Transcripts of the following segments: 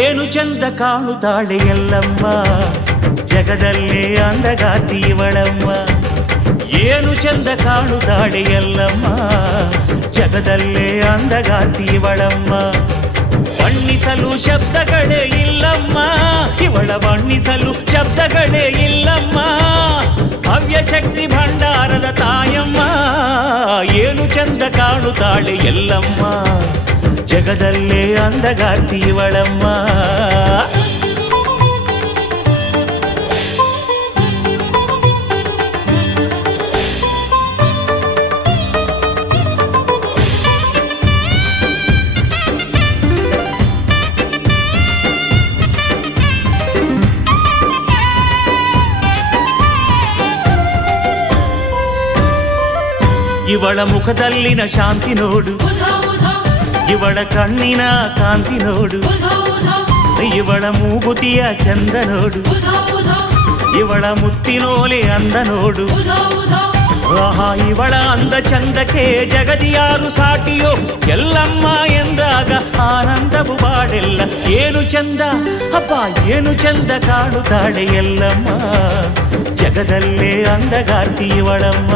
ಏನು ಚಂದ ಕಾಣುತ್ತಾಳೆ ಎಲ್ಲಮ್ಮ, ಜಗದಲ್ಲೇ ಅಂದಗಾತಿ ಇವಳಮ್ಮ. ಏನು ಚಂದ ಕಾಣುತ್ತಾಳೆ ಎಲ್ಲಮ್ಮ, ಜಗದಲ್ಲೇ ಅಂದಗಾತಿ ಇವಳಮ್ಮ. ಬಣ್ಣಿಸಲು ಶಬ್ದಗಳೇ ಇಲ್ಲಮ್ಮ, ಇವಳ ಬಣ್ಣಿಸಲು ಶಬ್ದಗಳೇ ಇಲ್ಲಮ್ಮ. ಭವ್ಯ ಶಕ್ತಿ ಭಂಡಾರದ ತಾಯಮ್ಮ, ಏನು ಚಂದ ಕಾಣುತ್ತಾಳೆ ಎಲ್ಲಮ್ಮ, ಜಗದಲ್ಲೇ ಅಂದಗಾತಿ ಇವಳಮ್ಮ. ಇವಳ ಮುಖದಲ್ಲಿನ ಶಾಂತಿ ನೋಡು, ಇವಳ ಕಣ್ಣಿನ ಕಾಂತಿ ನೋಡು, ಇವಳ ಮೂಗುತಿಯ ಚಂದ ನೋಡು, ಇವಳ ಮುತ್ತಿನೋಲೆ ಅಂದ ನೋಡು. ಆಹಾ, ಇವಳ ಅಂದ ಚಂದಕ್ಕೆ ಜಗದಿಯಾರು ಸಾಟಿಯೋ, ಎಲ್ಲಮ್ಮ ಎಂದಾಗ ಆನಂದವು ಬಾಡೆಲ್ಲ. ಏನು ಚಂದ ಅಪ್ಪ, ಏನು ಚಂದ ಕಾಣುತ್ತಾಳೆ ಎಲ್ಲಮ್ಮ, ಜಗದಲ್ಲೇ ಅಂದಗಾರ್ತಿ ಇವಳಮ್ಮ.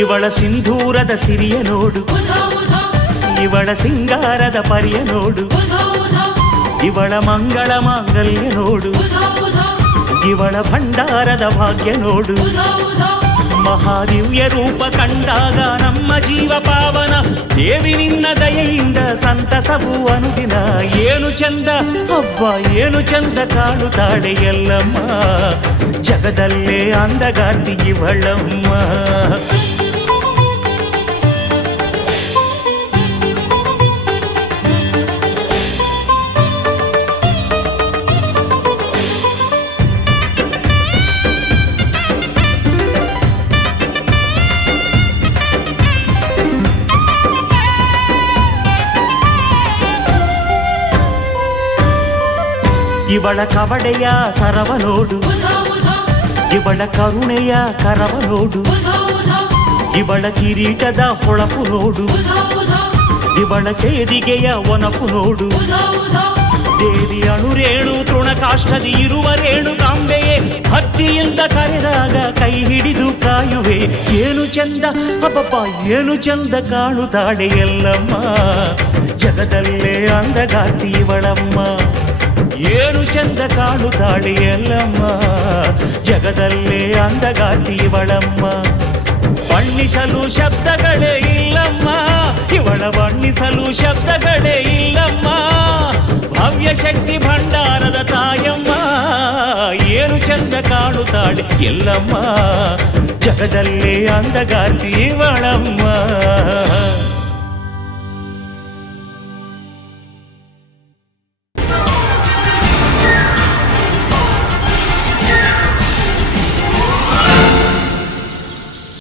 ಇವಳ ಸಿಂಧೂರದ ಸಿರಿಯ ನೋಡು, ಇವಳ ಸಿಂಗಾರದ ಪರಿಯ ನೋಡು, ಇವಳ ಮಂಗಳ ಮಾಂಗಲ್ಯ ನೋಡು, ಇವಳ ಭಂಡಾರದ ಭಾಗ್ಯ ನೋಡು. ಮಹಾದಿವ್ಯ ರೂಪ ಕಂಡಾಗ ನಮ್ಮ ಜೀವ ಪಾವನ, ದೇವಿ ನಿನ್ನ ದಯೆಯಿಂದ ಸಂತಸವು ಅನುದಿನ. ಏನು ಚಂದ ಹಬ್ಬ, ಏನು ಚಂದ ಕಾಣುತ್ತಾಳೆ ಎಲ್ಲಮ್ಮ, ಜಗದಲ್ಲೇ ಅಂದಗಾರ್ತಿ ಇವಳಮ್ಮ. ಇವಳ ಕವಡೆಯ ಸರವ ನೋಡು, ಇವಳ ಕರುಣೆಯ ಕರವ ನೋಡು, ಇವಳ ಕಿರೀಟದ ಹೊಳಪು ನೋಡು, ಇವಳ ಕೇದಿಗೆಯ ಒನಪು ನೋಡು. ದೇವಿ ಅಣುರೇಣು ತೃಣಕಾಷ್ಟದಿ ಇರುವ ರೇಣು ಕಾಂಬೆಯೇ, ಭಕ್ತಿಯಿಂದ ಕರೆದಾಗ ಕೈ ಹಿಡಿದು ಕಾಯುವೆ. ಏನು ಚಂದ ಅಬ್ಬಪ್ಪ, ಏನು ಚಂದ ಕಾಣುತ್ತಾಳೆ ಎಲ್ಲಮ್ಮ, ಜಗದಲ್ಲೇ ಅಂದಗಾರ್ತಿ ಇವಳಮ್ಮ. ಏನು ಚಂದ ಕಾಣುತ್ತಾಳೆ ಎಲ್ಲಮ್ಮ, ಜಗದಲ್ಲೇ ಅಂದಗಾರ್ತಿ ಇವಳಮ್ಮ. ಬಣ್ಣಿಸಲು ಶಬ್ದಗಳೇ ಇಲ್ಲಮ್ಮ, ಇವಳ ಬಣ್ಣಿಸಲು ಶಬ್ದಗಳೇ ಇಲ್ಲಮ್ಮ. ಭವ್ಯ ಶಕ್ತಿ ಭಂಡಾರದ ತಾಯಮ್ಮ, ಏನು ಚಂದ ಕಾಣುತ್ತಾಳೆ ಎಲ್ಲಮ್ಮ, ಜಗದಲ್ಲೇ ಅಂದಗಾರ್ತಿ ಇವಳಮ್ಮ.